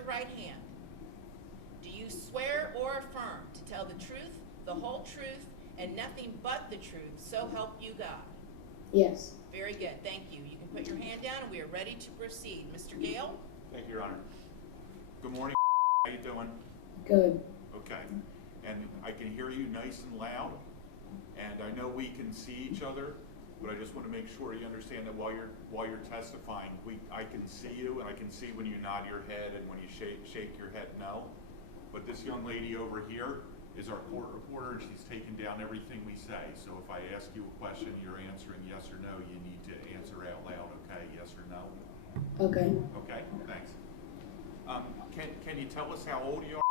your right hand. Do you swear or affirm to tell the truth, the whole truth, and nothing but the truth, so help you God? Yes. Very good, thank you. You can put your hand down and we are ready to proceed. Mr. Gale? Thank you, Your Honor. Good morning. How you doing? Good. Okay. And I can hear you nice and loud, and I know we can see each other, but I just want to make sure you understand that while you're testifying, I can see you, and I can see when you nod your head and when you shake your head no. But this young lady over here is our court reporter, and she's taking down everything we say. So if I ask you a question, you're answering yes or no, you need to answer out loud, okay? Yes or no? Okay. Okay, thanks. Can you tell us how old you are?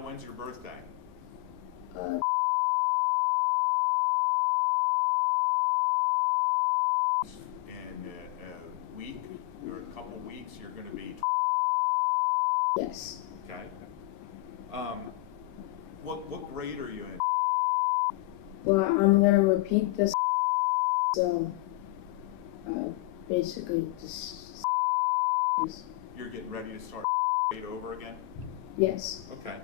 When's your birthday? In a week or a couple weeks, you're going to be. Yes. Okay. What grade are you in? Well, I'm gonna repeat this. So, basically, just. You're getting ready to start grade over again? Yes. Okay.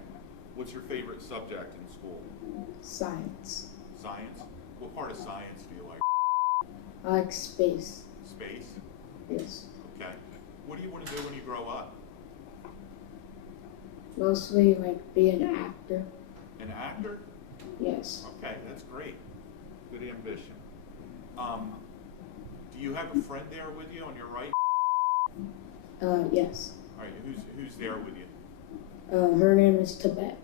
What's your favorite subject in school? Science. Science? What part of science do you like? I like space. Space? Yes. Okay. What do you want to do when you grow up? Mostly like be an actor. An actor? Yes. Okay, that's great. Good ambition. Do you have a friend there with you on your right? Yes. All right, who's there with you? Her name is Tibet.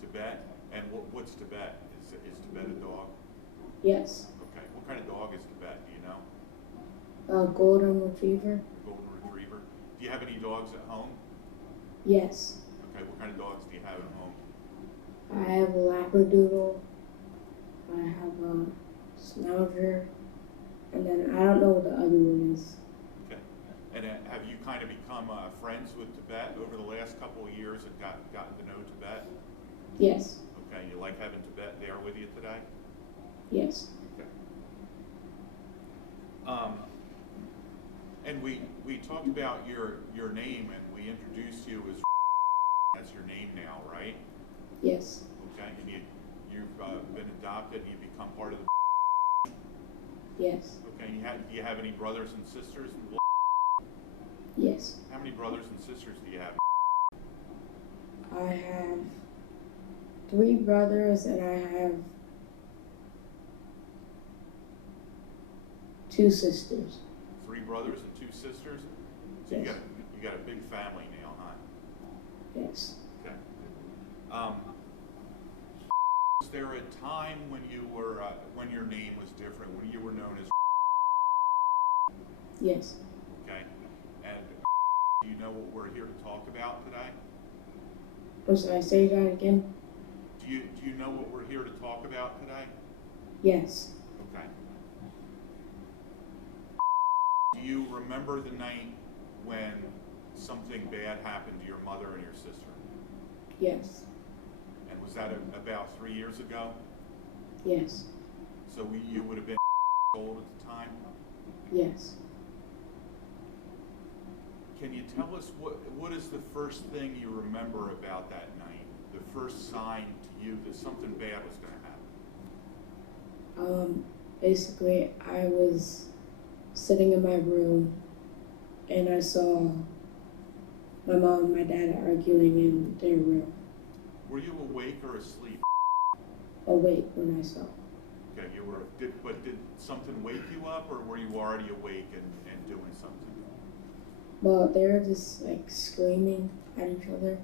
Tibet? And what's Tibet? Is Tibet a dog? Yes. Okay. What kind of dog is Tibet? Do you know? Golden Retriever. Golden Retriever. Do you have any dogs at home? Yes. Okay. What kind of dogs do you have at home? I have a Labradoodle. I have a Schnauzer. And then I don't know what the other one is. Okay. And have you kind of become friends with Tibet over the last couple of years and gotten to know Tibet? Yes. Okay. You like having Tibet there with you today? Yes. Okay. And we talked about your name, and we introduced you as that's your name now, right? Yes. Okay. And you've been adopted, and you become part of the. Yes. Okay. Do you have any brothers and sisters? Yes. How many brothers and sisters do you have? I have 3 brothers and I have 2 sisters. 3 brothers and 2 sisters. So Yes. you got a big family now, huh? Yes. Okay. Was there a time when you were when your name was different, when you were known as? Yes. Okay. And do you know what we're here to talk about today? Or should I say that again? Do you know what we're here to talk about today? Yes. Okay. Do you remember the night when something bad happened to your mother and your sister? Yes. And was that about 3 years ago? Yes. So you would have been old at the time? Yes. Can you tell us what is the first thing you remember about that night? The first sign to you that something bad was going to happen? Basically, I was sitting in my room and I saw my mom and my dad arguing in their room. Were you awake or asleep? Awake when I saw. Okay, you were. Did something wake you up, or were you already awake and doing something? Well, they were just like screaming at each other.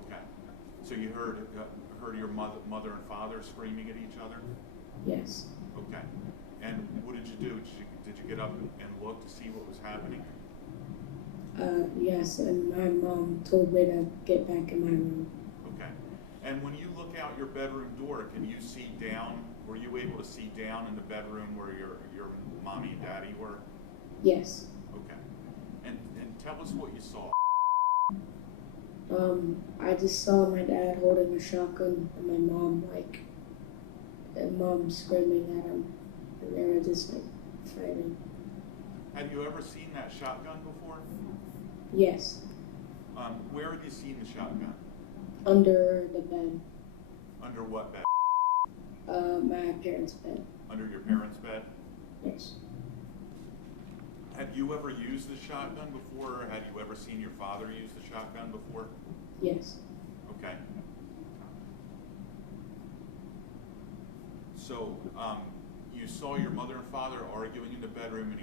Okay. So you heard your mother and father screaming at each other? Yes. Okay. And what did you do? Did you get up and look to see what was happening? Yes, and my mom told me to get back in my room. Okay. And when you look out your bedroom door, can you see down? Were you able to see down in the bedroom where your mommy and daddy were? Yes. Okay. And tell us what you saw. I just saw my dad holding a shotgun and my mom screaming at him, and they were just like fighting. Had you ever seen that shotgun before? Yes. Where had you seen the shotgun? Under the bed. Under what bed? My parents' bed. Under your parents' bed? Yes. Had you ever used the shotgun before, or had you ever seen your father use the shotgun before? Yes. Okay. So, you saw your mother and father arguing in the bedroom, and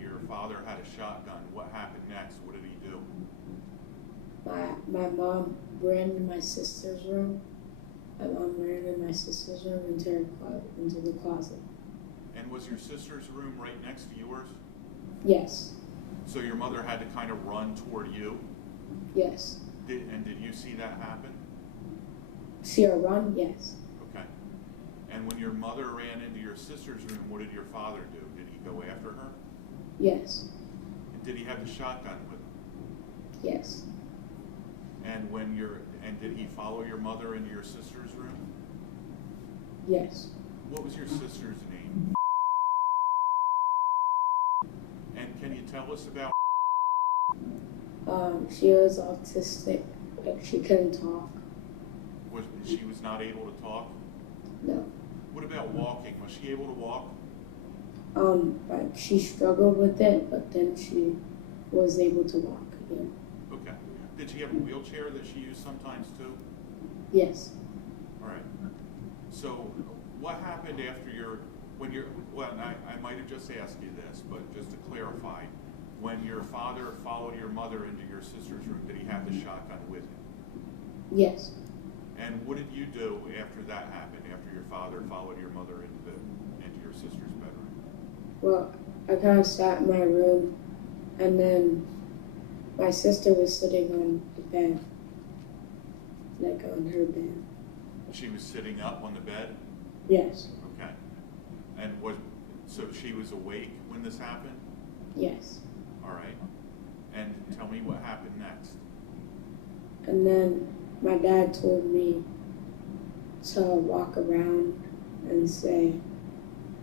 your father had a shotgun. What happened next? What did he do? My mom ran in my sister's room. My mom ran in my sister's room into the closet. And was your sister's room right next to yours? Yes. So your mother had to kind of run toward you? Yes. Did you see that happen? See her run? Yes. Okay. And when your mother ran into your sister's room, what did your father do? Did he go after her? Yes. And did he have the shotgun with him? Yes. And did he follow your mother into your sister's room? Yes. What was your sister's name? And can you tell us about? She was autistic. Like, she couldn't talk. She was not able to talk? No. What about walking? Was she able to walk? Like, she struggled with it, but then she was able to walk again. Okay. Did she have a wheelchair that she used sometimes too? Yes. All right. So what happened after I might have just asked you this, but just to clarify, when your father followed your mother into your sister's room, did he have the shotgun with him? Yes. And what did you do after that happened, after your father followed your mother into your sister's bedroom? Well, I kind of sat in my room, and then my sister was sitting on the bed, like on her bed. She was sitting up on the bed? Yes. Okay. And so she was awake when this happened? Yes. All right. And tell me what happened next. And then my dad told me to walk around and say,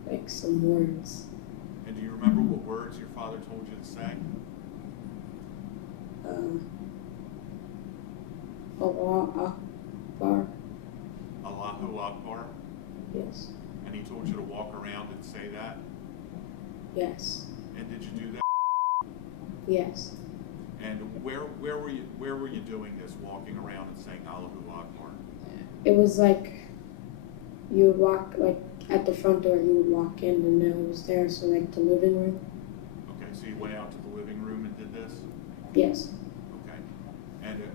like, some words. And do you remember what words your father told you to say? Allah Akbar. Allahu Akbar? Yes. And he told you to walk around and say that? Yes. And did you do that? Yes. And where were you doing this, walking around and saying Allahu Akbar? It was like you would walk, like, at the front door, you would walk in, and then it was there, so like the living room. Okay, so you went out to the living room and did this? Yes. Okay.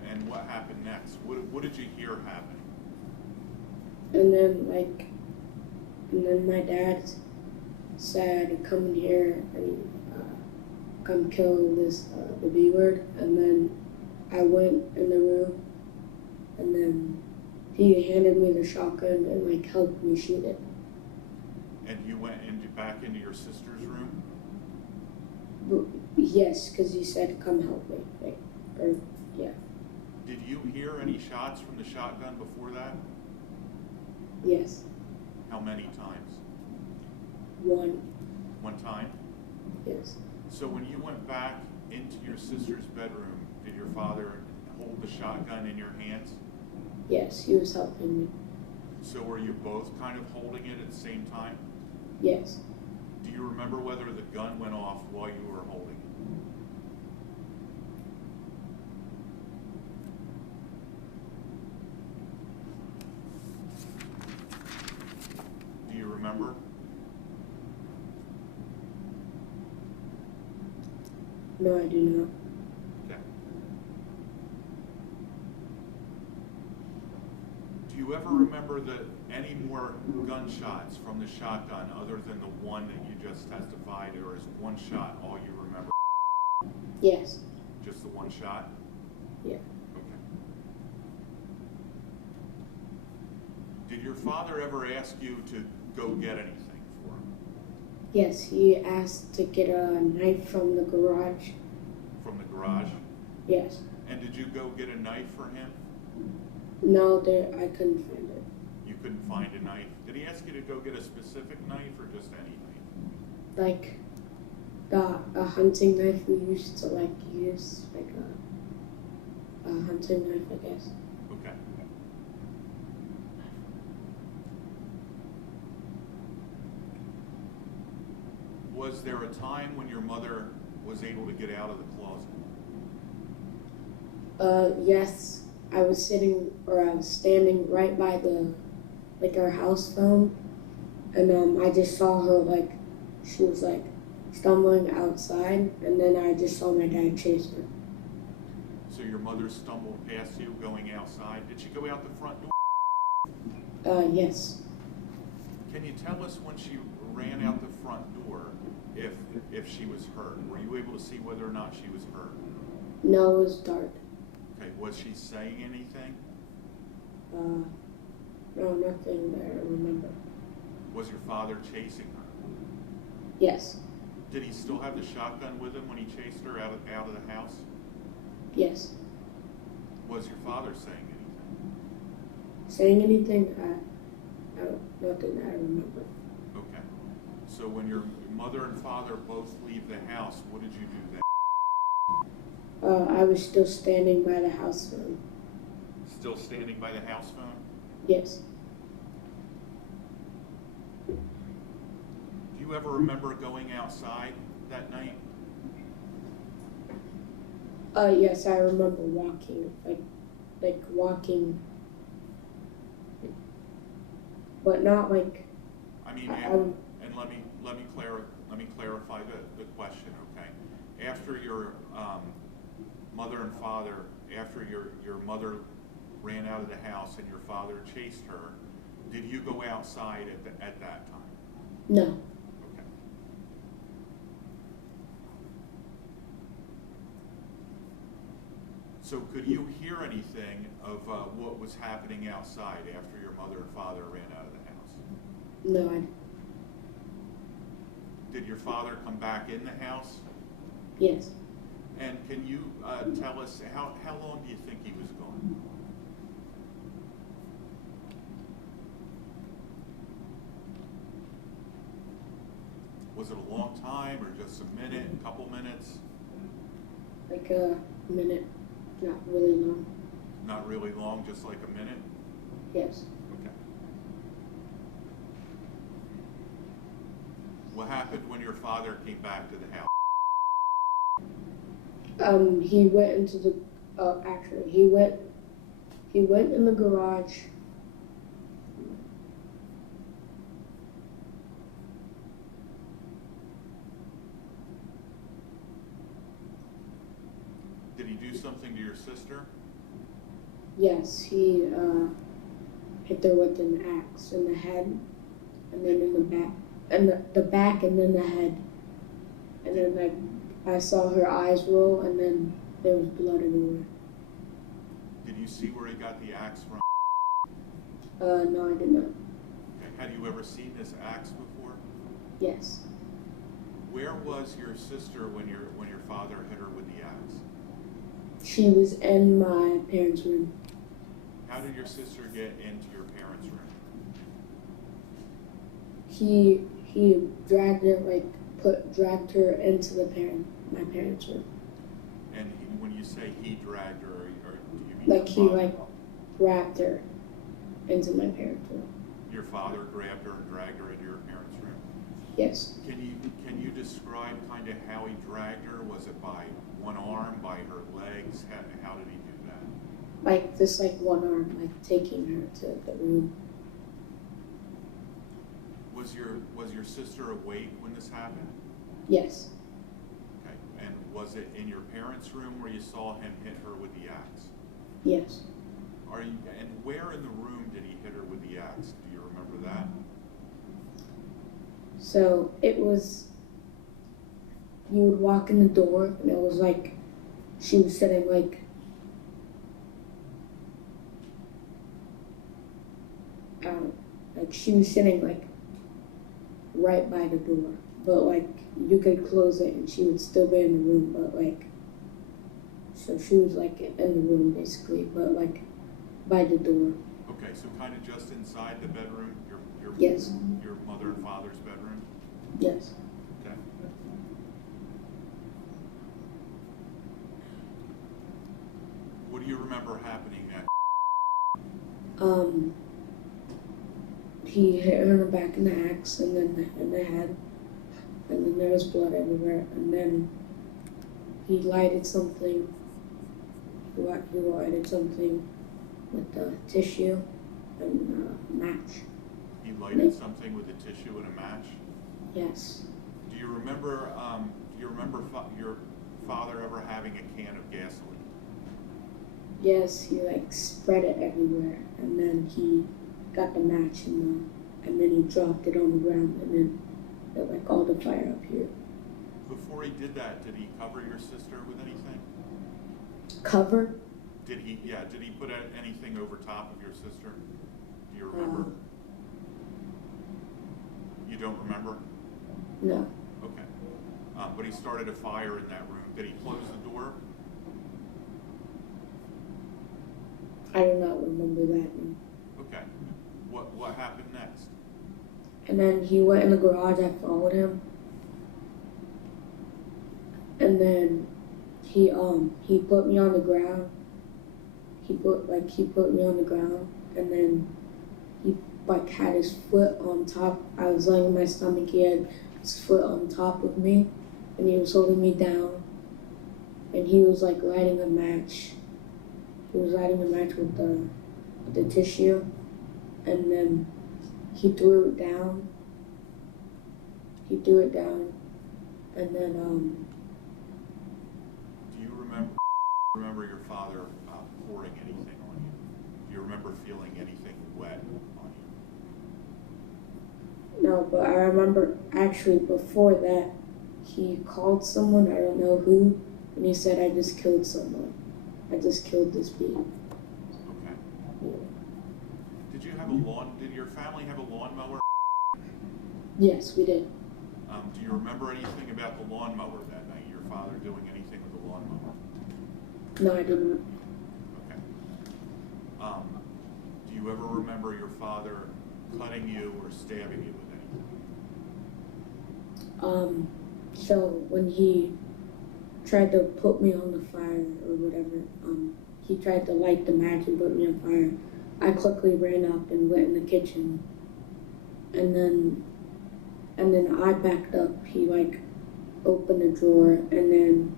And what happened next? What did you hear happening? And then my dad said, "Come in here and come kill the B word." And then I went in the room, and then he handed me the shotgun and like helped me shoot it. And you went back into your sister's room? But, yes, because he said, "Come help me." Yeah. Did you hear any shots from the shotgun before that? Yes. How many times? One. One time? Yes. So when you went back into your sister's bedroom, did your father hold the shotgun in your hands? Yes, he was helping me. So were you both kind of holding it at the same time? Yes. Do you remember whether the gun went off while you were holding it? Do you remember? No, I do not. Okay. Do you ever remember any more gunshots from the shotgun other than the one that you just testified, or is one shot all you remember? Yes. Just the one shot? Yeah. Okay. Did your father ever ask you to go get anything for him? Yes, he asked to get a knife from the garage. From the garage? Yes. And did you go get a knife for him? No, I couldn't find it. You couldn't find a knife. Did he ask you to go get a specific knife or just any knife? Like a hunting knife we used to like use, like a hunting knife, I guess. Okay. Was there a time when your mother was able to get out of the closet? Yes, I was standing right by our house phone, and I just saw her, like, she was, like, stumbling outside, and then I just saw my dad chase her. So your mother stumbled past you going outside. Did she go out the front door? Yes. Can you tell us when she ran out the front door if she was hurt? Were you able to see whether or not she was hurt? No, it was dark. Okay, was she saying anything? No, nothing that I remember. Was your father chasing her? Yes. Did he still have the shotgun with him when he chased her out of the house? Yes. Was your father saying anything? Saying anything? Nothing that I remember. Okay. So when your mother and father both leave the house, what did you do then? I was still standing by the house phone. Still standing by the house phone? Yes. Do you ever remember going outside that night? Yes, I remember walking, like walking, but not like. I mean, and let me clarify the question, okay? After your mother and father, after your mother ran out of the house and your father chased her, did you go outside at that time? No. Okay. So could you hear anything of what was happening outside after your mother and father ran out of the house? No, Did your father come back in the house? yes. And can you tell us how long do you think he was gone? Was it a long time or just a minute, a couple minutes? Like a minute, not really long. Not really long, just like a minute? Yes. Okay. What happened when your father came back to the house? He went into the. Actually, he went in the garage. Did he do something to your sister? Yes, he hit her with an axe in the head, and then in the back, and the back, and then the head, and then I saw her eyes roll, and then there was blood everywhere. Did you see where he got the axe from? No, I did not. Okay. Had you ever seen this axe before? Yes. Where was your sister when your father hit her with the axe? She was in my parents' room. How did your sister get into your parents' room? He dragged her, dragged her into my parents' room. And when you say he dragged her, or do you mean Like your he father? grabbed her into my parents' room. Your father grabbed her and dragged her into your parents' room? Yes. Can you describe kind of how he dragged her? Was it by one arm, by her legs? How did he do that? Like this, like one arm, like taking her to the room. Was your sister awake when this happened? Yes. Okay. And was it in your parents' room where you saw him hit her with the axe? Yes. And where in the room did he hit her with the axe? Do you remember that? So it was, you would walk in the door, and it was like she was sitting like she was sitting like right by the door, but like you could close it and she would still be in the room, but like, so she was like in the room basically, but like by the door. Okay, so kind of just inside the bedroom, Yes. Your mother and father's bedroom? Yes. Okay. What do you remember happening next? He hit her in the back in the axe and then in the head, and then there was blood everywhere, and then he lighted something. He lighted something with the tissue and a match. He lighted something with a tissue and a match? Yes. Do you remember your father ever having a can of gasoline? Yes, he like spread it everywhere, and then he got the match and then he dropped it on the ground, and then it like all the fire up here. Before he did that, did he cover your sister with anything? Cover? Did he put anything over top of your sister? Do you remember? You don't remember? No. Okay. But he started a fire in that room. Did he close the door? I do not remember that. Okay. What happened next? And then he went in the garage. I followed him, and then he put me on the ground. He put me on the ground, and then he like had his foot on top. I was laying on my stomach. He had his foot on top of me, and he was holding me down. And he was like lighting a match. He was lighting a match with the tissue, and then he threw it down. And then Do you remember your father pouring anything on you? Do you remember feeling anything wet on you? no, but I remember actually before that, he called someone, I don't know who, and he said, I just killed someone. I just killed this bee. Okay. Did your family have a lawnmower? Yes, we did. Do you remember anything about the lawnmower that night? Your father doing anything with the lawnmower? No, I didn't. Okay. Do you ever remember your father cutting you or stabbing you with anything? So when he tried to put me on the fire or whatever, he tried to light the match and put me on fire. I quickly ran up and went in the kitchen, and then I backed up. He like opened a drawer, and then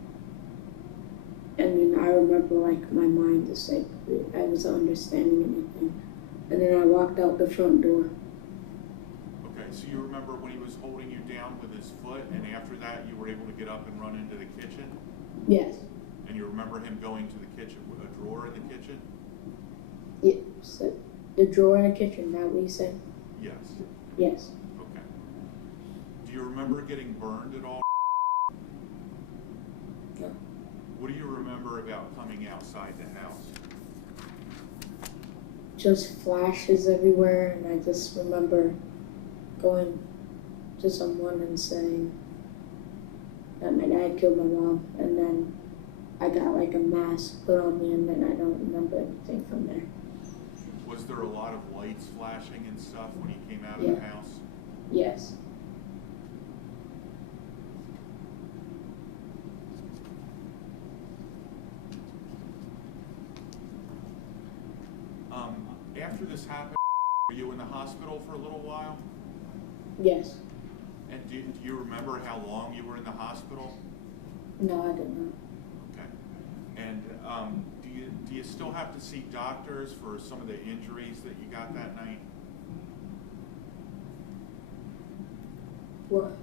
I remember like my mind just like I wasn't understanding anything, and then I walked out the front door. Okay, so you remember when he was holding you down with his foot, and after that you were able to get up and run into the kitchen? Yes. And you remember him going to the kitchen, a drawer in the kitchen? Yes. So the drawer in the kitchen, that what you said? Yes. Yes. Okay. Do you remember getting burned at all? No. What do you remember about coming outside the house? Just flashes everywhere, and I just remember going to someone and saying that my dad killed my mom, and then I got like a mask put on me, and then I don't remember anything from there. Was there a lot of lights flashing and stuff when he came out of the house? Yes. After this happened, were you in the hospital for a little while? Yes. And do you remember how long you were in the hospital? No, I don't know. Okay. And do you still have to see doctors for some of the injuries that you got that night? What?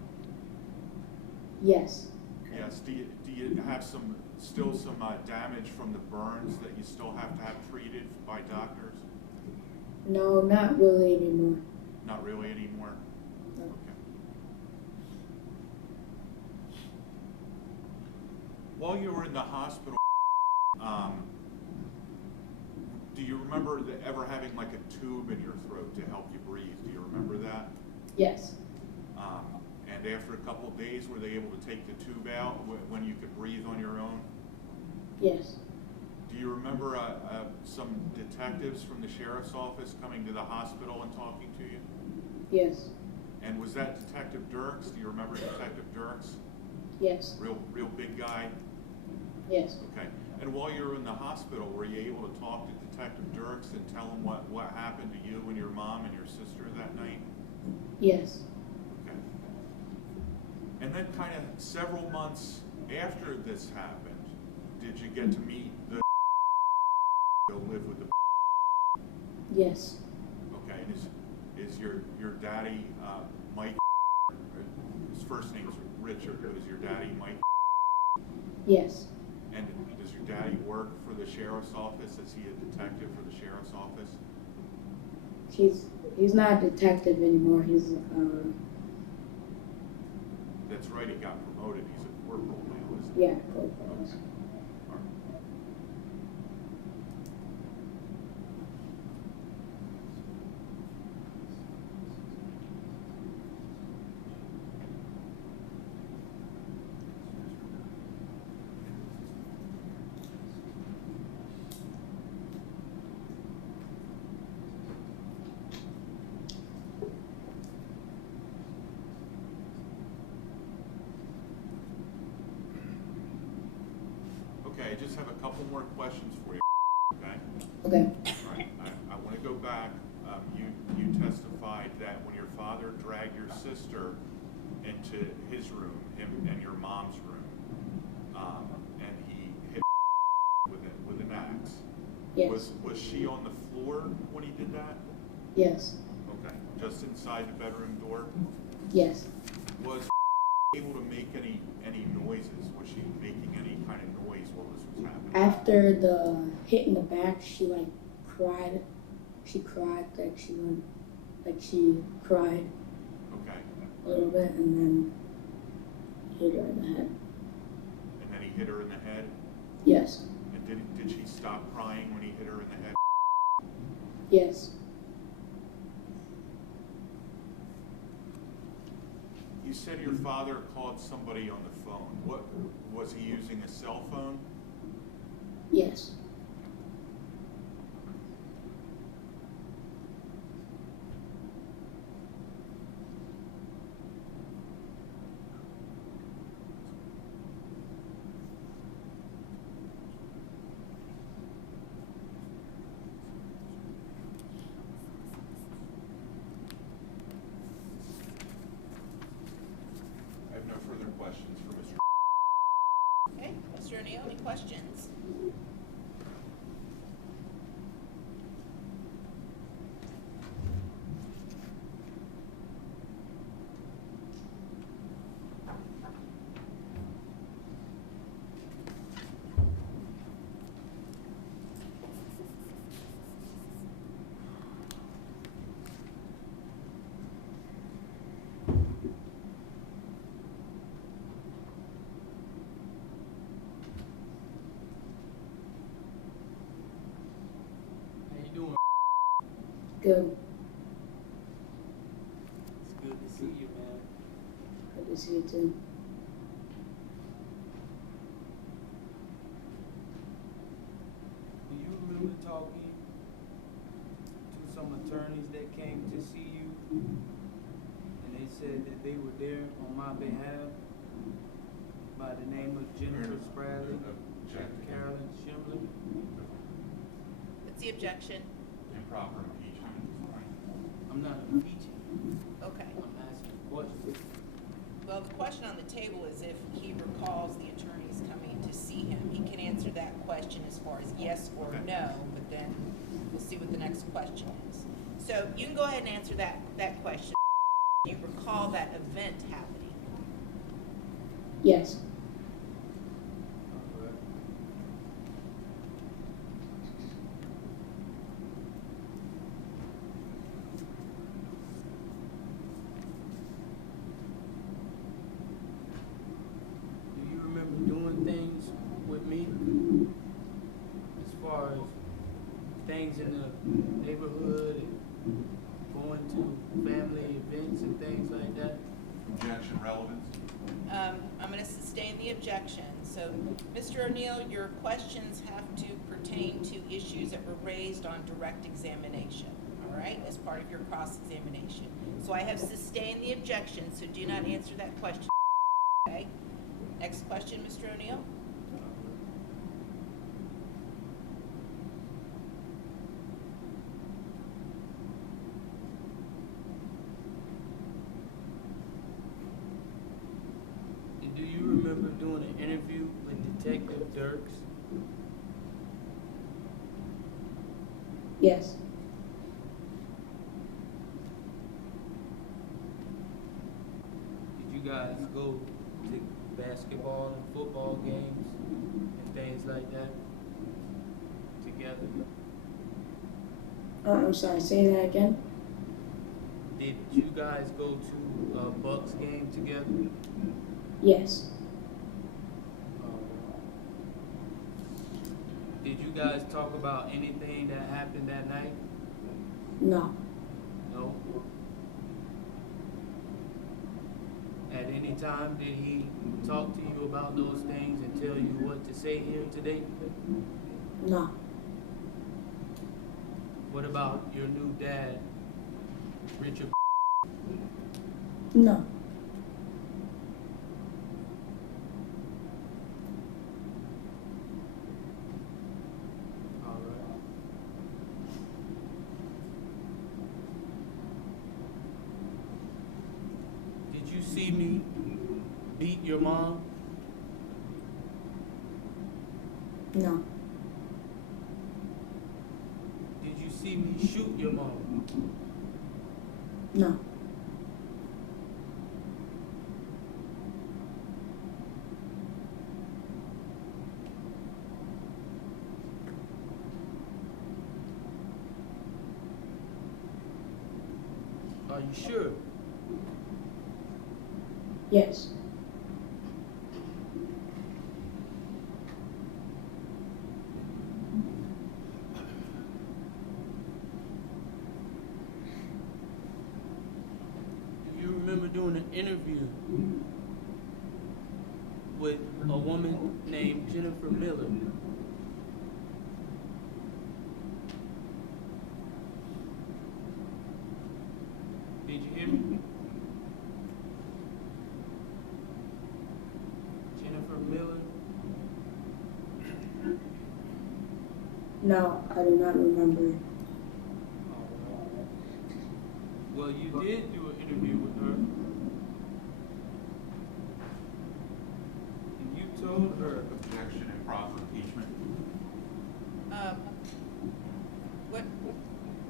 Yes. Yes. Do you have still some damage from the burns that you still have to have treated by doctors? No, not really anymore. Not really anymore? No. Okay. While you were in the hospital, do you remember ever having like a tube in your throat to help you breathe? Do you remember that? Yes. And after a couple of days, were they able to take the tube out when you could breathe on your own? Yes. Do you remember some detectives from the sheriff's office coming to the hospital and talking to you? Yes. And was that Detective Dirks? Do you remember Detective Dirks? Yes. Real big guy? Yes. Okay. And while you were in the hospital, were you able to talk to Detective Dirks and tell him what happened to you and your mom and your sister that night? Yes. Okay. And then kind of several months after this happened, did you get to meet the go live with the Yes. Okay, and is your daddy Mike? His first name's Richard. Is your daddy Mike? Yes. And does your daddy work for the sheriff's office? Is he a detective for the sheriff's office? He's not a detective anymore. He's That's right. He got promoted. He's a corporal now, isn't he? yeah, corporal. Okay. All right. Okay, I just have a couple more questions for you, okay? Okay. All right, I want to go back. You testified that when your father dragged your sister into his room, him and your mom's room, and he hit with an axe. Yes. Was she on the floor when he did that? Yes. Okay, just inside the bedroom door? Yes. Was able to make any noises? Was she making any kind of noise while this was happening? After the hit in the back, she like cried. She cried she cried Okay. a little bit, and then hit her in the head. And then he hit her in the head? Yes. And did she stop crying when he hit her in the head? Yes. You said your father called somebody on the phone. What was he using, a cell phone? Yes. I have no further questions for Mr. Okay, Mr. O'Neal, any questions? Doing? Good. It's good to see you, man. Good to see you too. Do you remember talking to some attorneys that came to see you, and they said that they were there on my behalf by the name of Jennifer Spradley, Carolyn Schindler? What's the objection? Improper impeachment. I'm not impeaching. Okay. I'm asking a question. Well, the question on the table is if he recalls the attorneys coming to see him. He can answer that question as far as yes or Okay. no, but then we'll see what the next question is. So you can go ahead and answer that question. Do you recall that event happening? Yes. All right. Do you remember doing things with me as far as things in the neighborhood and going to family events and things like that? Objection, relevance? I'm going to sustain the objection. So, Mr. O'Neal, your questions have to pertain to issues that were raised on direct examination, all right, as part of your cross-examination. So I have sustained the objection, so do not answer that question, okay? Next question, Mr. O'Neal. Detective Dirks? Yes. Did you guys go to basketball and football games and things like that together? I'm sorry, say that again? Did you guys go to a Bucks game together? Yes. Did you guys talk about anything that happened that night? No. No? At any time, did he talk to you about those things and tell you what to say here today? No. What about your new dad, Richard? No. All right. Did you see me beat your mom? No. Did you see me shoot your mom? No. Are you sure? Yes. Do you remember doing an interview with a woman named Jennifer Miller? Did you hear me? Jennifer Miller? No, I do not remember. Well, you did do an interview with her. And you told her. Objection and proper impeachment. What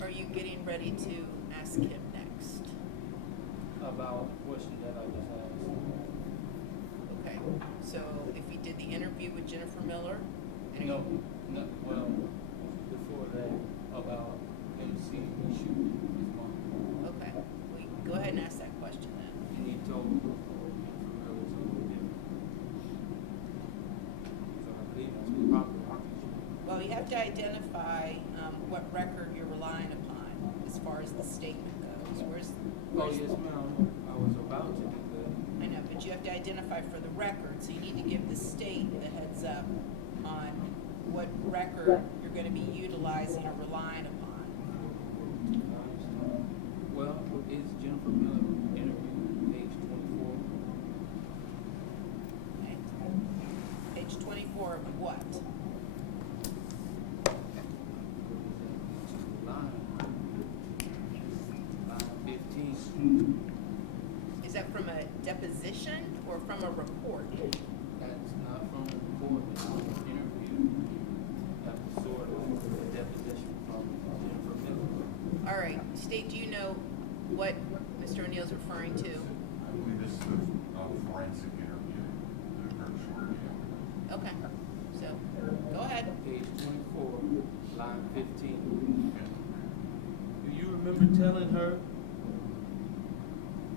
are you getting ready to ask him next? About the question that I just asked. Okay, so if he did the interview with Jennifer Miller? and No, well, before that, about him seeing me shoot his mom. Okay, well, you can go ahead and ask that question then. And he told me Jennifer Miller something different. So I believe that's proper impeachment. Well, you have to identify what record you're relying upon as far as the statement goes. Oh, yes, ma'am. I was about to do that. I know, but you have to identify for the record, so you need to give the state the heads up on what record you're going to be utilizing or relying upon. Well, is Jennifer Miller interview page 24? Okay. Page 24 of what? Line 15. Is that from a deposition or from a report? That's not from the report, it's from an interview. That was sort of a deposition from Jennifer Miller. All right, state, do you know what Mr. O'Neill's referring to? I believe this is a forensic interview. Very short. Okay, so go ahead. Page 24, line 15. Do you remember telling her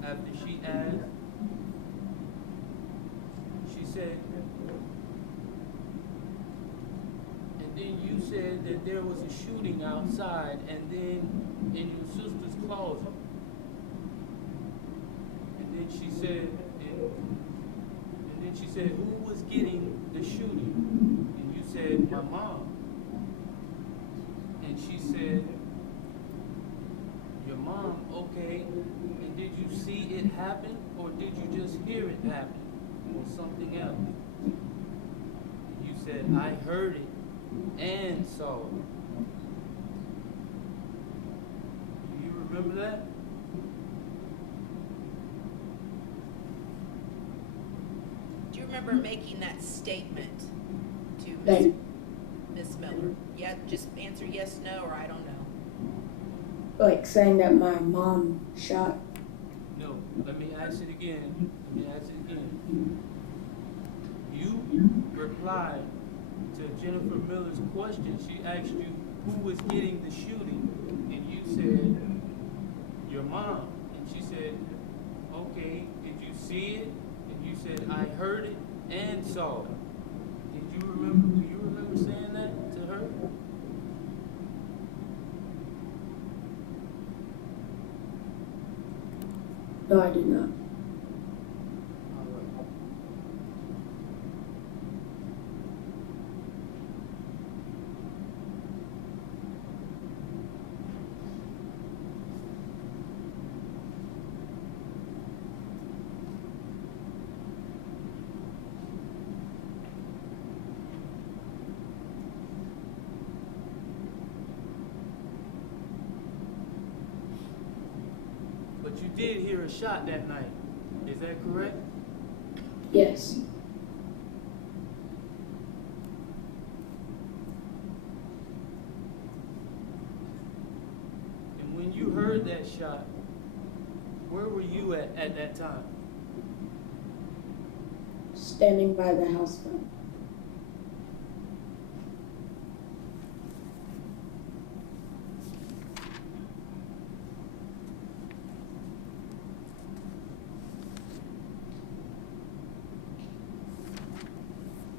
after she asked? She said, and then you said that there was a shooting outside and then in your sister's closet. And then she said, who was getting the shooting? And you said, my mom. And she said, your mom, okay. And did you see it happen or did you just hear it happen or something else? And you said, I heard it and saw it. Do you remember that? Do you remember making that statement Like, Miss Miller? Yeah, just answer yes, no, or I don't know. like saying that my mom shot. No, let me ask it again. You replied to Jennifer Miller's question. She asked you who was getting the shooting, and you said your mom. And she said, okay, did you see it? And you said, I heard it and saw it. Do you remember saying that to her? No, I did not. All right. But you did hear a shot that night. Is that correct? Yes. And when you heard that shot, where were you at that time? Standing by the house phone.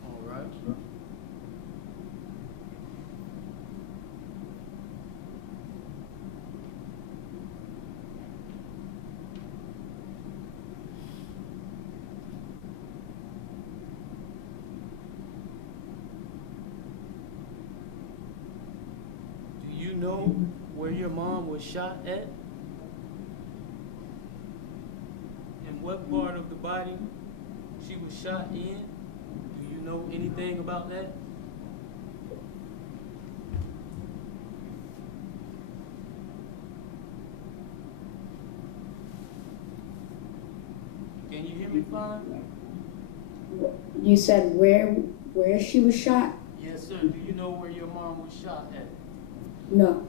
All right. Do you know where your mom was shot at? And what part of the body she was shot in? Do you know anything about that? Can you hear me fine? You said where she was shot? Yes, sir. Do you know where your mom was shot at? No.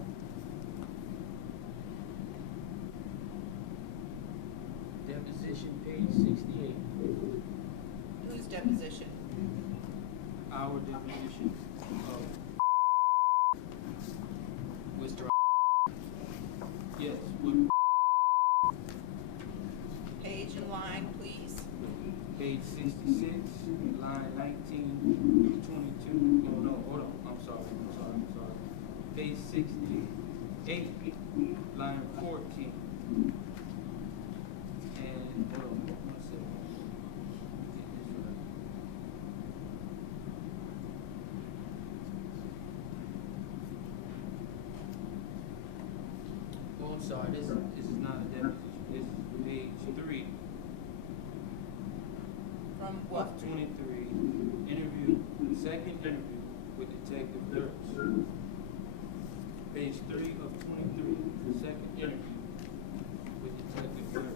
Deposition page 68. Whose deposition? Our deposition of Mr. Yes, with Page and line, please. page 66, line 19 to 22. Oh, no, hold on. I'm sorry. Page 68, line 14. And, hold on, one second. Get this right. Oh, I'm sorry, this is not a deposition. This is page 3 From what? of 23. Interview, second interview with Detective Dirks. Page 3 of 23, second interview with Detective Dirks.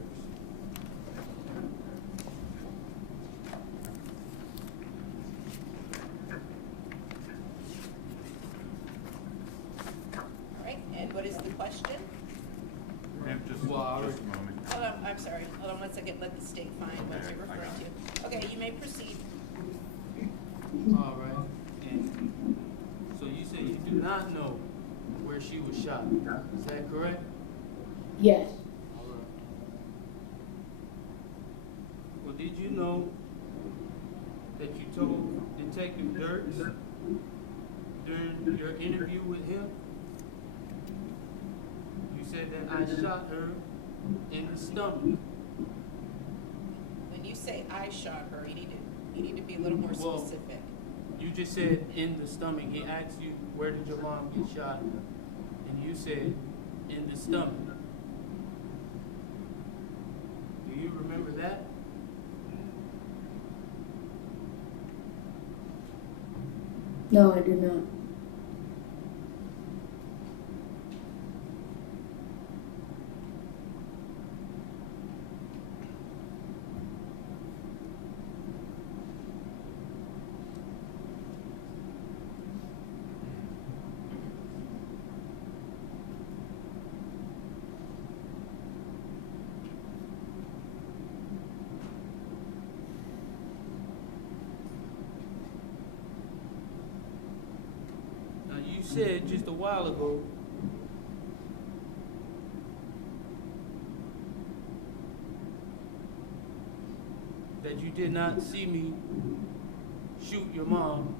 All right, and what is the question? Ma'am, just Well, I a already- moment. Hold on, I'm sorry. Hold on one second. Let the state find what Okay, you're I referring got to. Okay, you may proceed. All right. And so you said you do not know where she was shot. Is that correct? Yes. All right. Well, did you know that you told Detective Dirks during your interview with him? You said that I shot her in the stomach. When you say I shot her, you need to be a little more Well, specific. You just said in the stomach. He asked you, where did your mom get shot? And you said, in the stomach. Do you remember that? No, I do not. said just a while ago that you did not see me shoot your mom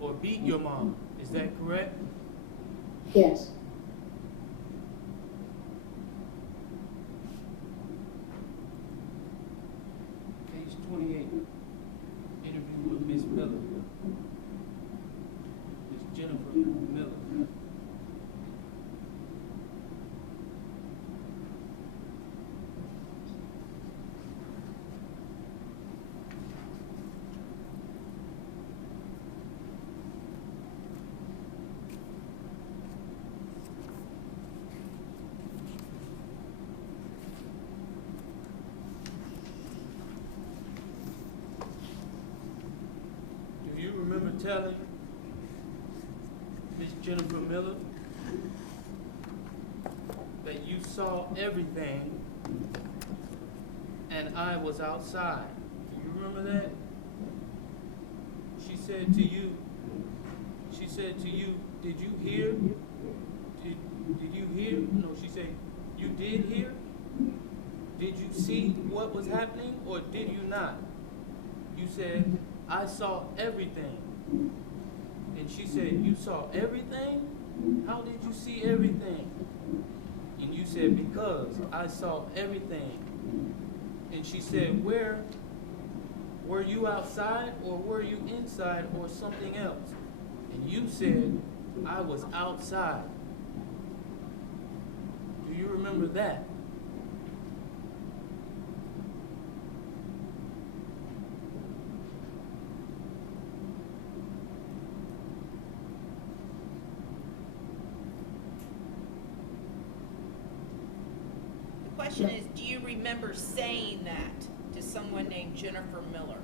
or beat your mom. Is that correct? Yes. Page 28. Interview with Miss Miller. Miss Jennifer Miller. Do you remember telling Miss Jennifer Miller that you saw everything and I was outside? Do you remember that? She said to you, did you hear? Did you hear? No, she said, you did hear? Did you see what was happening or did you not? You said, I saw everything. And she said, you saw everything? How did you see everything? And you said, because I saw everything. And she said, where? Were you outside or were you inside or something else? And you said, I was outside. Do you remember that? The question is, do you remember saying that to someone named Jennifer Miller?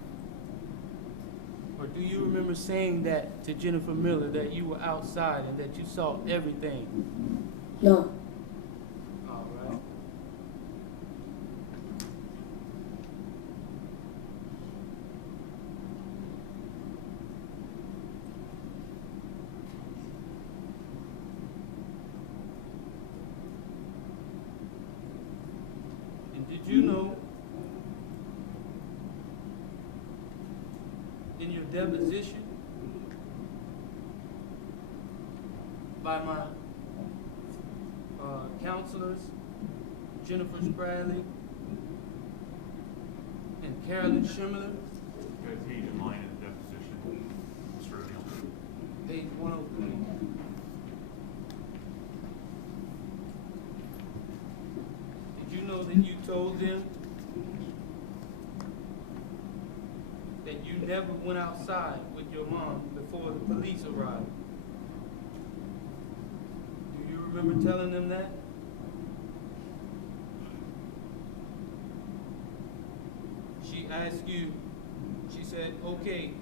Or do you remember saying that to Jennifer Miller, that you were outside and that you saw everything? No. All right. And did you know in your deposition by my counselors, Jennifer Spradley and Carolyn Schimler, Got a page in line in the deposition, Mr. O'Neal. page 103. Did you know that you told them that you never went outside with your mom before the police arrived? Do you remember telling them that? She asked you, she said, okay,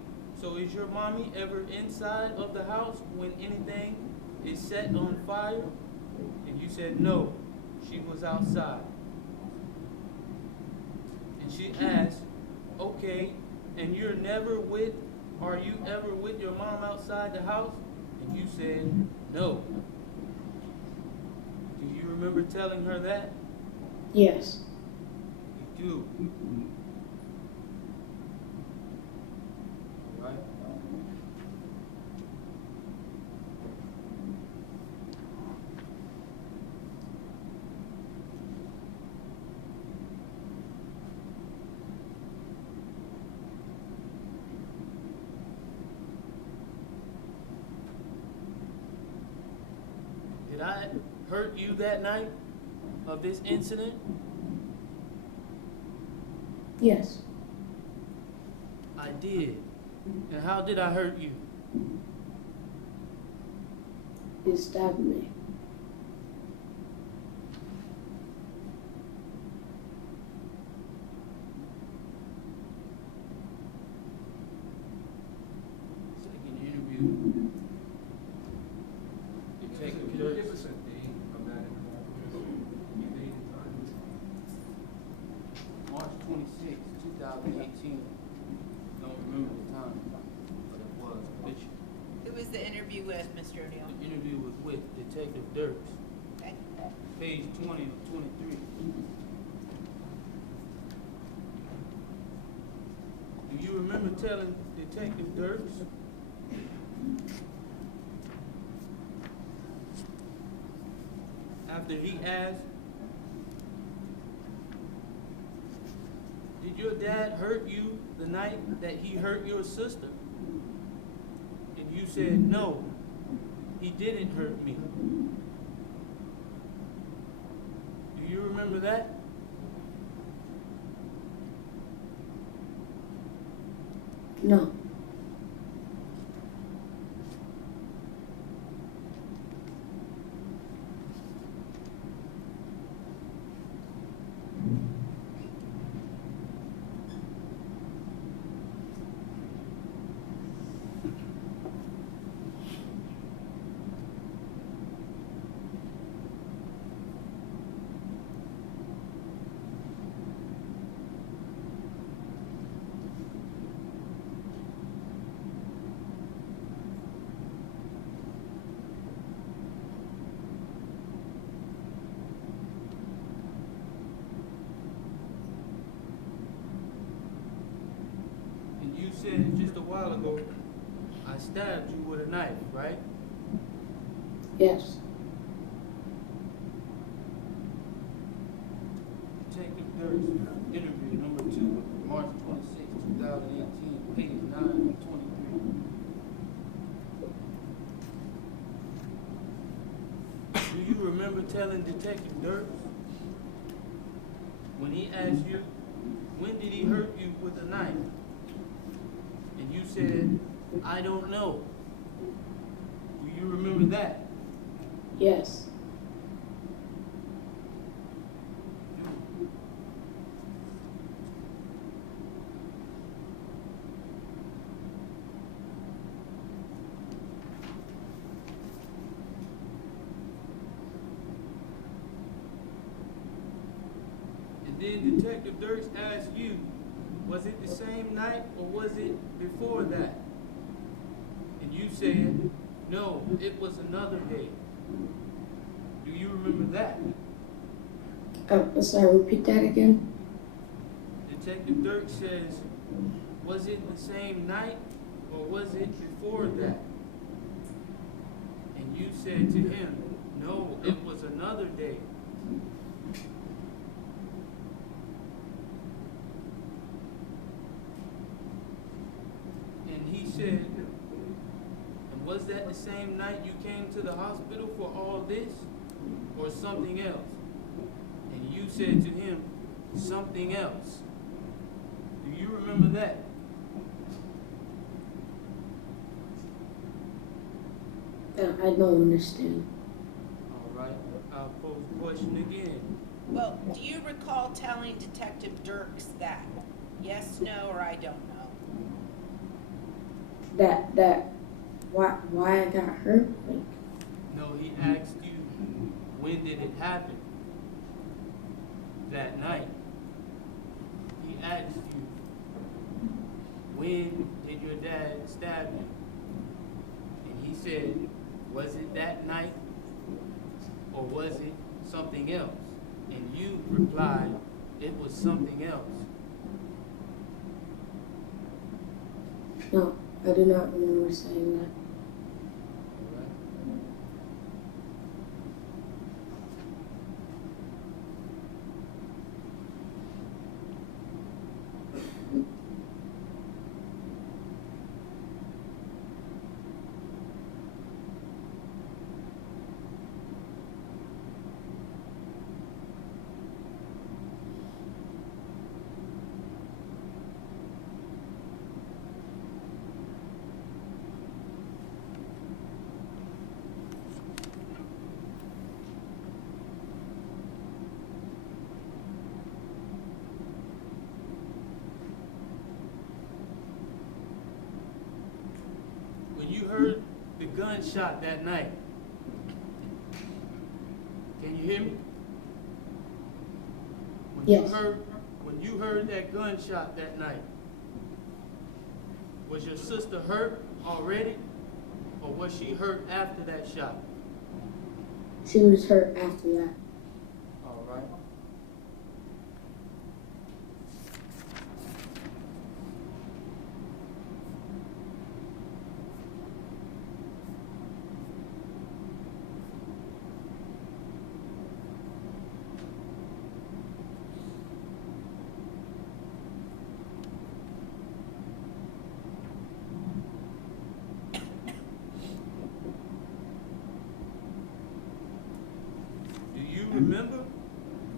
so is your mommy ever inside of the house when anything is set on fire? And you said, no, she was outside. And she asked, okay, and are you ever with your mom outside the house? And you said, no. Do you remember telling her that? Yes. You do. All right. Did I hurt you that night of this incident? Yes. I did. And how did I hurt you? You stabbed me. Second interview. Detective Can you give Dirks. us a date of that interview? Date and time? March 26, 2018. Don't remember the time, but it was. Bitch. Who was the interview interview with, Mr. O'Neal? The interview was with Detective Dirks, Okay. page 20 of 23. Do you remember telling Detective Dirks after he asked, did your dad hurt you the night that he hurt your sister? And you said, no, he didn't hurt me. Do you remember that? No. And you said just a while ago, I stabbed you with a knife, right? Yes. Detective Dirks, interview number 2, March 26, 2018, page 9 of 23. Do you remember telling Detective Dirks when he asked you, when did he hurt you with a knife? And you said, I don't know. Do you remember that? Yes. And then Detective Dirks asked you, was it the same night or was it before that? And you said, no, it was another day. Do you remember that? Sorry, repeat that again? Detective Dirks says, was it the same night or was it before that? And you said to him, no, it was another day. And he said, and was that the same night you came to the hospital for all this or something else? And you said to him, something else. Do you remember that? I don't understand. All right, I'll pose the question again. Well, do you recall telling Detective Dirks that? Yes, no, or I don't know? Why I got hurt? Like, No, he asked you, when did it happen? That night. He asked you, when did your dad stab you? And he said, was it that night or was it something else? And you replied, it was something else. no, I do not remember saying that. All right. When you heard the gunshot that night, can you hear me? Yes. When you heard that gunshot that night, was your sister hurt already, or was she hurt after that shot? She was hurt after that. All right. Do you remember?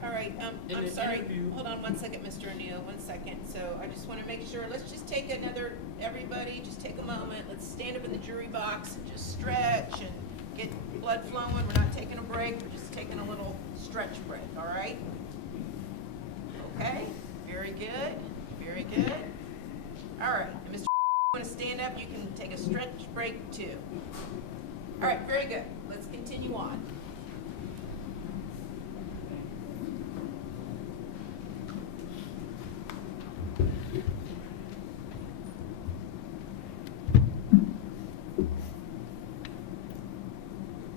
All right, In I'm the sorry, interview- hold on one second, Mr. O'Neill, 1 second. So I just wanna make sure, let's just take everybody, just take a moment. Let's stand up in the jury box and just stretch and get blood flowing. We're not taking a break, we're just taking a little stretch break, all right? Okay, very good, very good. All right, and Mr. You wanna stand up, you can take a stretch break too. All right, very good. Let's continue on.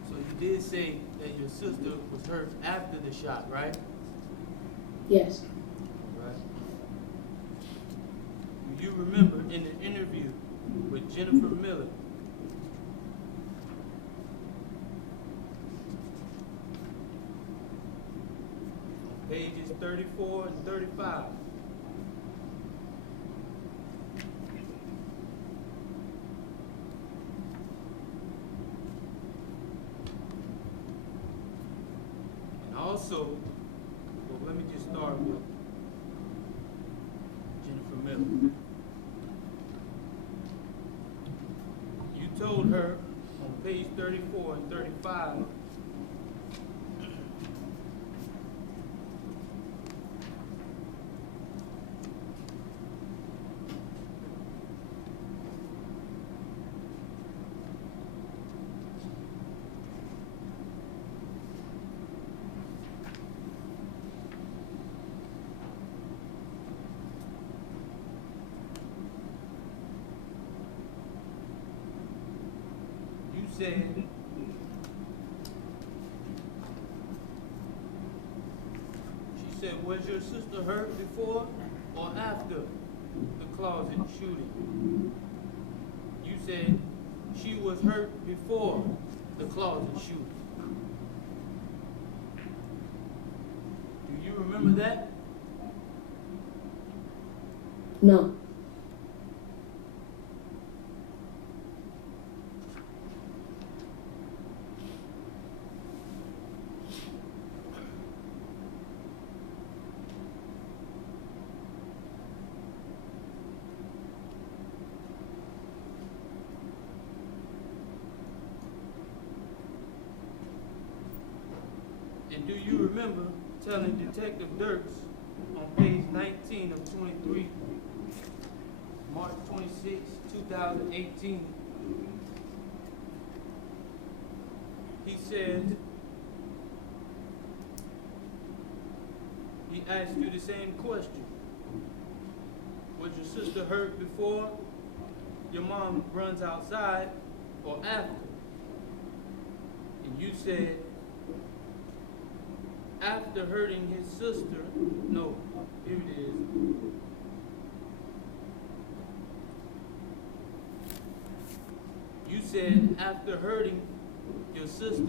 So you did say that your sister was hurt after the shot, right? Yes. Right. Do you remember in the interview with Jennifer Miller? Pages 34 and 35. And also, well, let me just start with Jennifer Miller. You told her on page 34 and 35 you said she said, was your sister hurt before or after the closet shooting? You said she was hurt before the closet shooting. Do you remember that? No. And do you remember telling Detective Dirks on page 19 of 23, March 26, 2018, he says, he asked you the same question. Was your sister hurt before your mom runs outside or after? And you said, after hurting his sister, no, here it is. You said, after hurting your sister,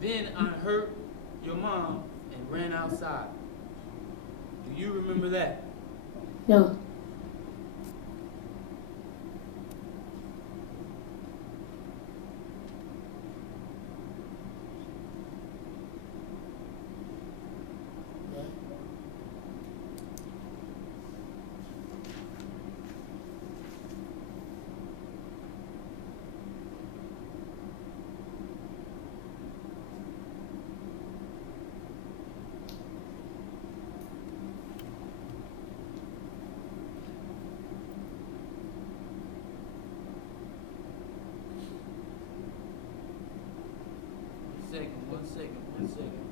then I hurt your mom and ran outside. Do you remember that? No. One second.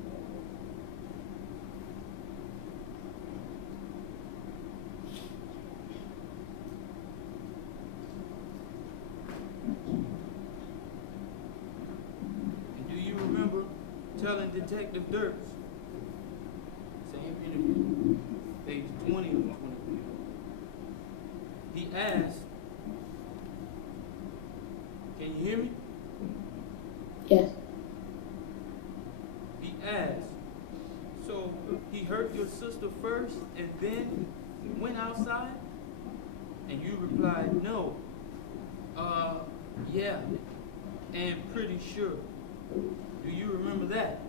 Detective Dirks. Same interview, page 20 of 23. He asked, can you hear me? Yes. He asked, so he hurt your sister first and then went outside? And you replied, no. Yeah, and pretty sure. Do you remember that?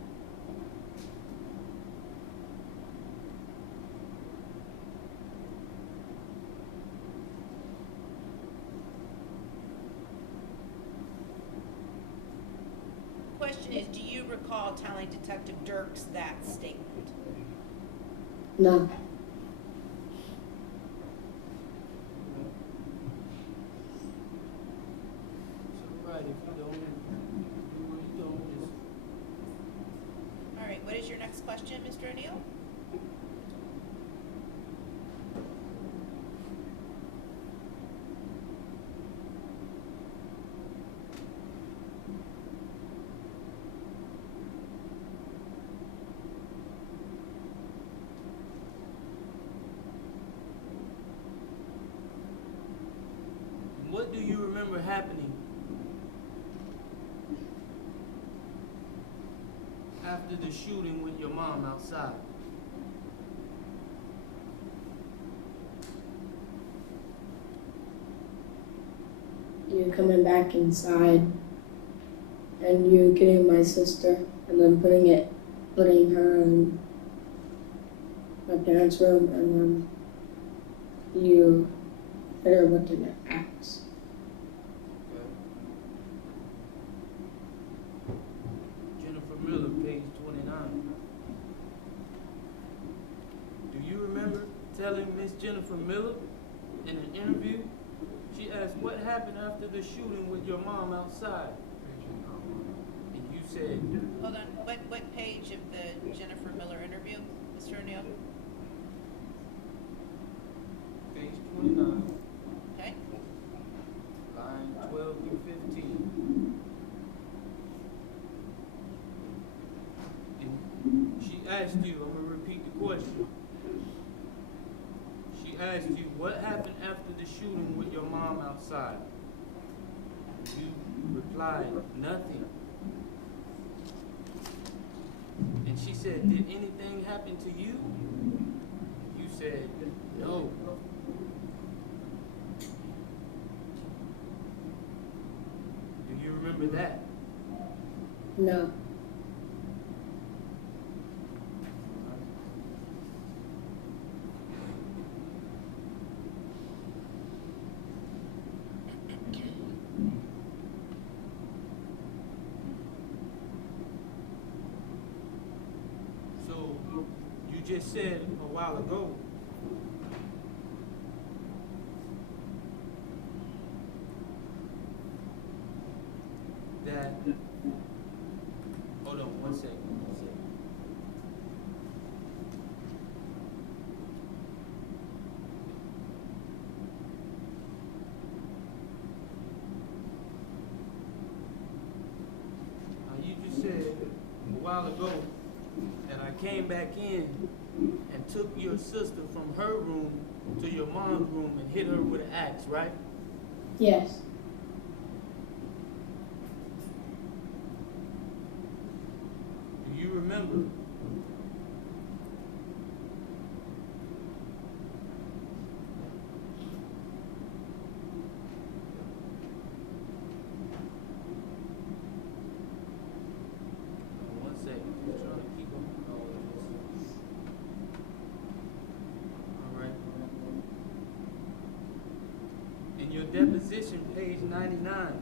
Question is, do you recall telling Detective Dirks that statement? No. So, right, if you don't do what you don't, just All right, what is your next question, Mr. O'Neill? what do you remember happening after the shooting with your mom outside? You coming back inside and you getting my sister and then putting her in my parents' room and then you hit her with an axe. Jennifer Miller, page 29. Do you remember telling Miss Jennifer Miller in an interview? She asked, what happened after the shooting with your mom outside? And you said, Hold on, what page of the Jennifer Miller interview, Mr. O'Neill? page 29, Okay, line 12 through 15. And she asked you, I'm going to repeat the question. She asked you, what happened after the shooting with your mom outside? You replied, nothing. And she said, did anything happen to you? You said, no. Do you remember that? No. So, you just said a while ago that, hold on one second. Now, you just said a while ago that I came back in and took your sister from her room to your mom's room and hit her with an axe, right? Yes. Do you remember? One second, I'm trying to keep up with all of this. All right. In your deposition, page 99.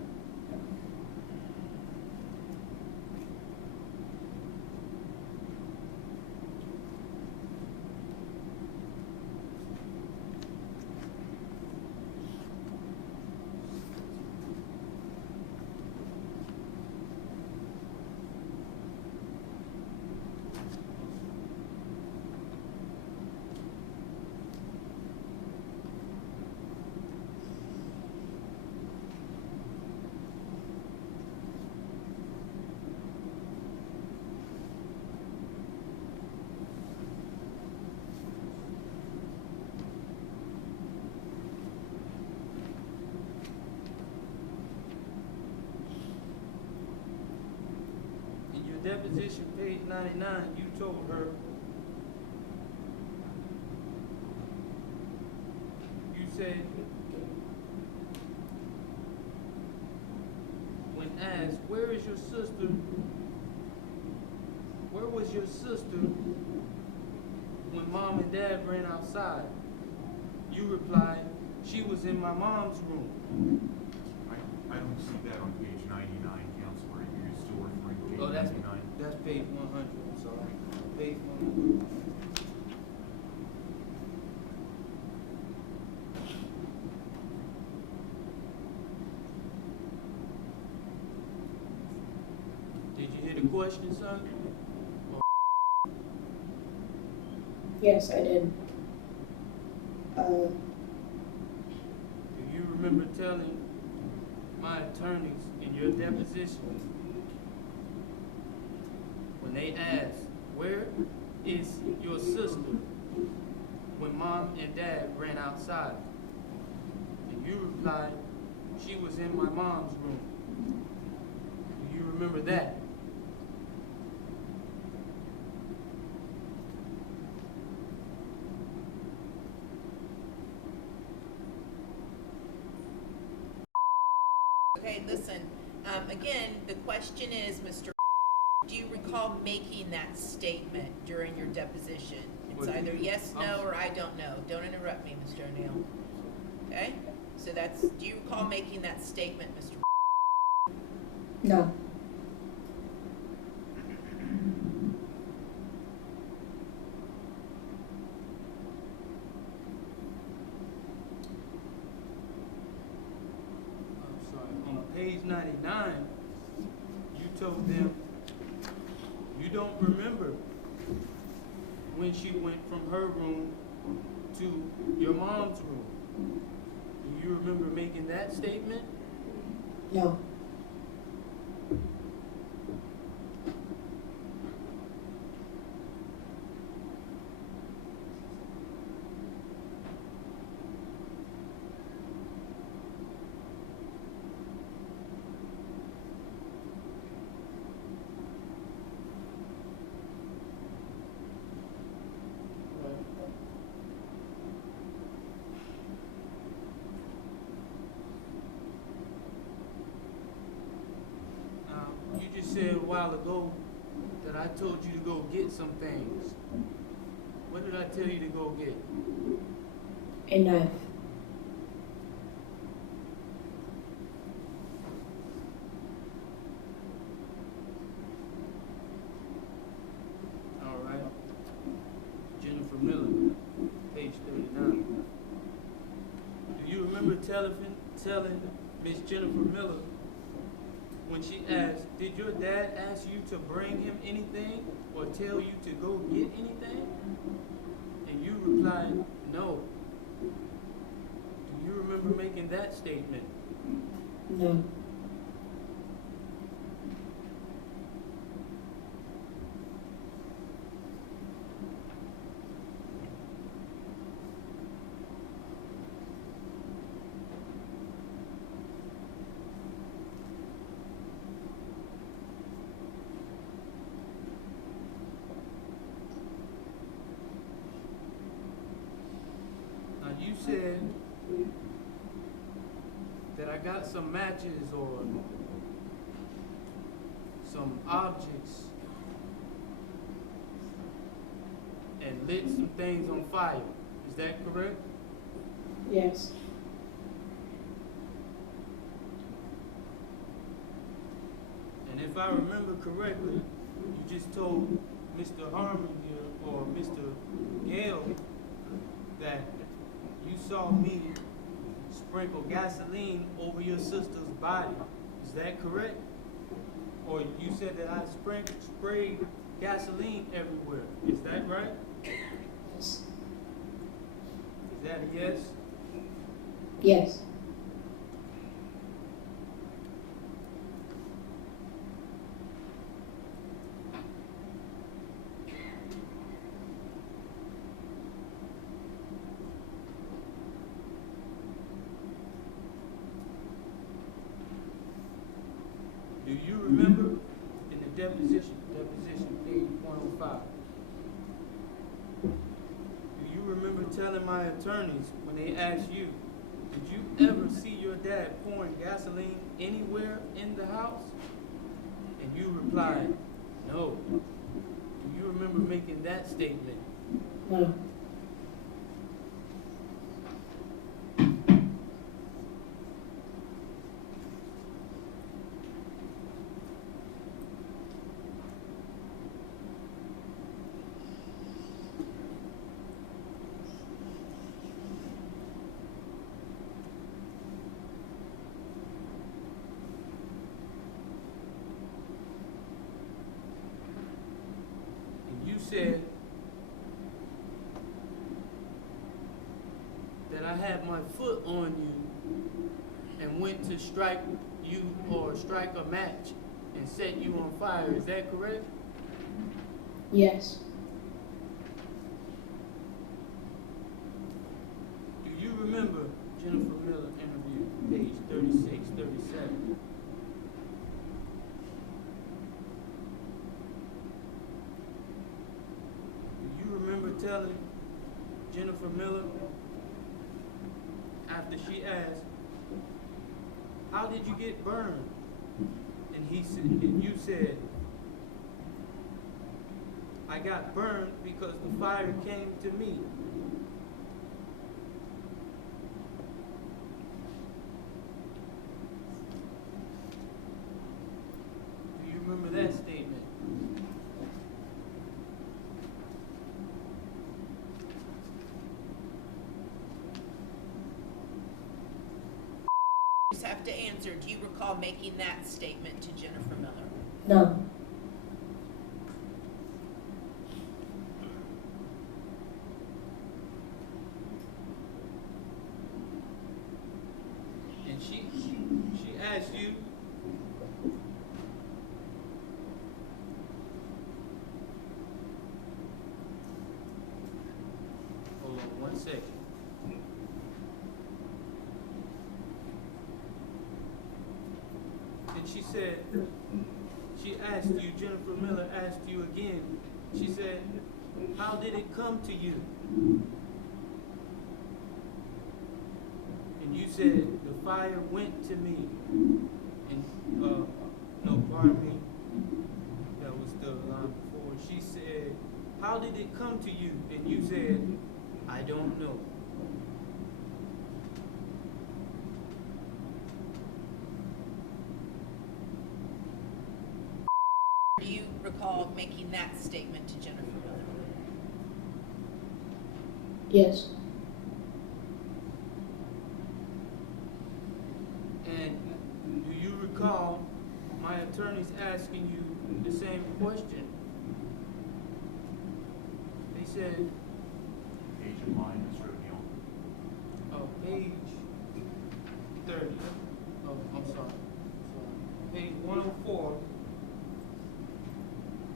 deposition, page 99, you told her, you said, when asked, where is your sister? Where was your sister when mom and dad ran outside? You replied, she was in my mom's room. I don't see that on page 99, Counselor. You're still referring to page 99. Oh, that's page 100, I'm sorry. Page 100. Did you hear the question, son? Yes, I did. Do you remember telling my attorneys in your deposition when they asked, where is your sister when mom and dad ran outside? And you replied, she was in my mom's room. Do you remember that? Okay, listen, again, the question is, Mr. Do you recall making that statement during your deposition? It's What do either you- yes, no, or I don't know. Don't interrupt me, Mr. O'Neill. Okay? So that's, do you recall making that statement, Mr. No. I'm sorry, on page 99, you told them you don't remember when she went from her room to your mom's room. Do you remember making that statement? No. You just said a while ago that I told you to go get some things. What did I tell you to go get? A knife. All right. Jennifer Miller, page 39. Do you remember telling Miss Jennifer Miller when she asked, did your dad ask you to bring him anything or tell you to go get anything? And you replied, no. Do you remember making that statement? No. Now you said that I got some matches or some objects and lit some things on fire. Is that correct? Yes. And if I remember correctly, you just told Mr. Harmon here or Mr. Gale that you saw me sprinkle gasoline over your sister's body. Is that correct? Or you said that I sprayed gasoline everywhere. Is that right? Yes. Is that a yes? Yes. Do you remember in the your deposition, page 105. Do you remember telling my attorneys when they asked you, did you ever see your dad pouring gasoline anywhere in the house? And you replied, no. Do you remember making that statement? No. You said that I had my foot on you and went to strike you or strike a match and set you on fire. Is that correct? Yes. Do you remember Jennifer Miller interview, page 36, 37? Remember telling Jennifer Miller after she asked, how did you get burned? And you said, I got burned because the fire came to me. Do you remember that statement? Have to answer, do you recall making that statement to Jennifer Miller? No. And she asked you, hold on 1 second. And she said, she asked you, Jennifer Miller asked you again, she said, how did it come to you? And you said, the fire went to me. And, no, pardon me, that was the line before. She said, how did it come to you? And you said, I don't know. Do you recall making that statement to Jennifer Miller? Yes. And do you recall my attorneys asking you the same question? They said, Page in line, Mr. O'Neal. page 30. Oh, I'm sorry. Page 104,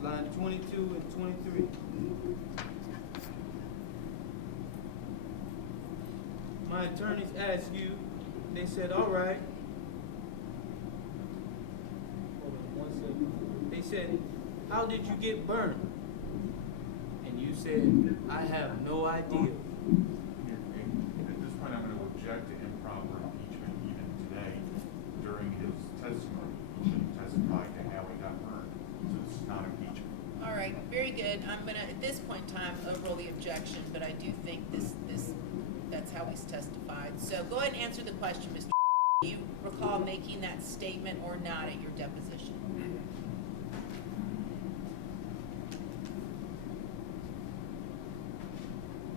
line 22 and 23. My attorneys asked you, they said, all right. Hold on 1 second. They said, how did you get burned? And you said, I have no idea. At this point, I'm going to object to improper impeachment even today during his testimony. He shouldn't testify to how he got burned. So this is not impeachment. All right, very good. I'm gonna, at this point in time, overrule the objection, but I do think that's how he's testified. So go ahead and answer the question, Mr. Do you recall making that statement or not at your deposition?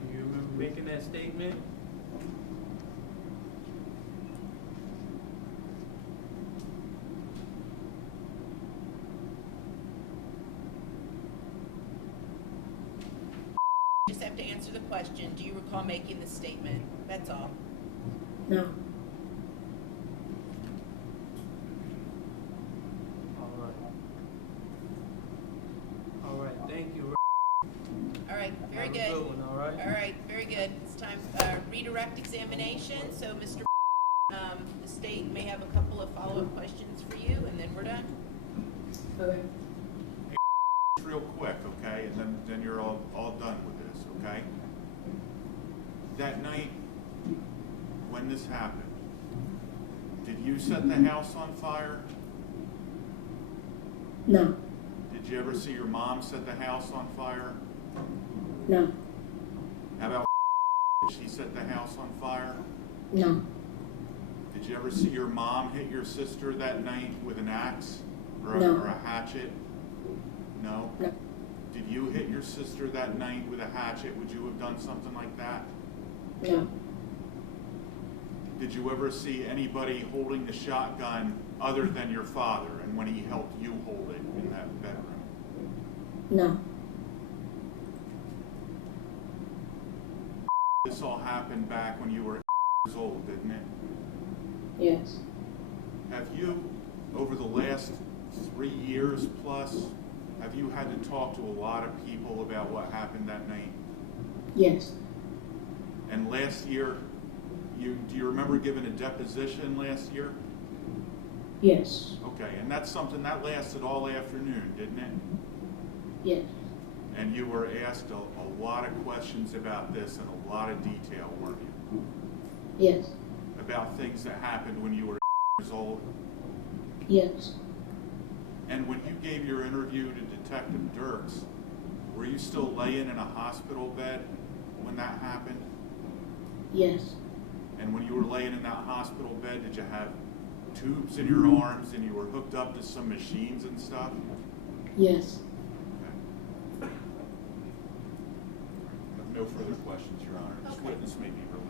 Do you remember making that statement? You just have to answer the question. Do you recall making the statement? That's all. No. All right, thank you. All right, very Have a good. good one, all right? All right, very good. It's time, redirect examination. So, Mr. The state may have a couple of follow-up questions for you, and then we're done. Okay. real quick, okay, and then you're all done with this, okay? That night, when this happened, did you set the house on fire? No. Did you ever see your mom set the house on fire? No. How about did she set the house on fire? No. Did you ever see your mom hit your sister that night with an axe or No. or a hatchet? No? No. Did you hit your sister that night with a hatchet? Would you have done something like that? No. Did you ever see anybody holding the shotgun other than your father and when he helped you hold it in that bedroom? No. This all happened back when you were years old, didn't it? Yes. Have you, over the last 3 years plus, have you had to talk to a lot of people about what happened that night? Yes. And last year, do you remember giving a deposition last year? Yes. Okay, and that's something that lasted all afternoon, didn't it? Yes. And you were asked a lot of questions about this in a lot of detail, weren't you? Yes. About things that happened when you were years old. Yes. And when you gave your interview to Detective Dirks, were you still laying in a hospital bed when that happened? Yes. And when you were laying in that hospital bed, did you have tubes in your arms and you were hooked up to some machines and stuff? Yes. Okay. I have no further questions, Your Honor. This Okay. witness may be released.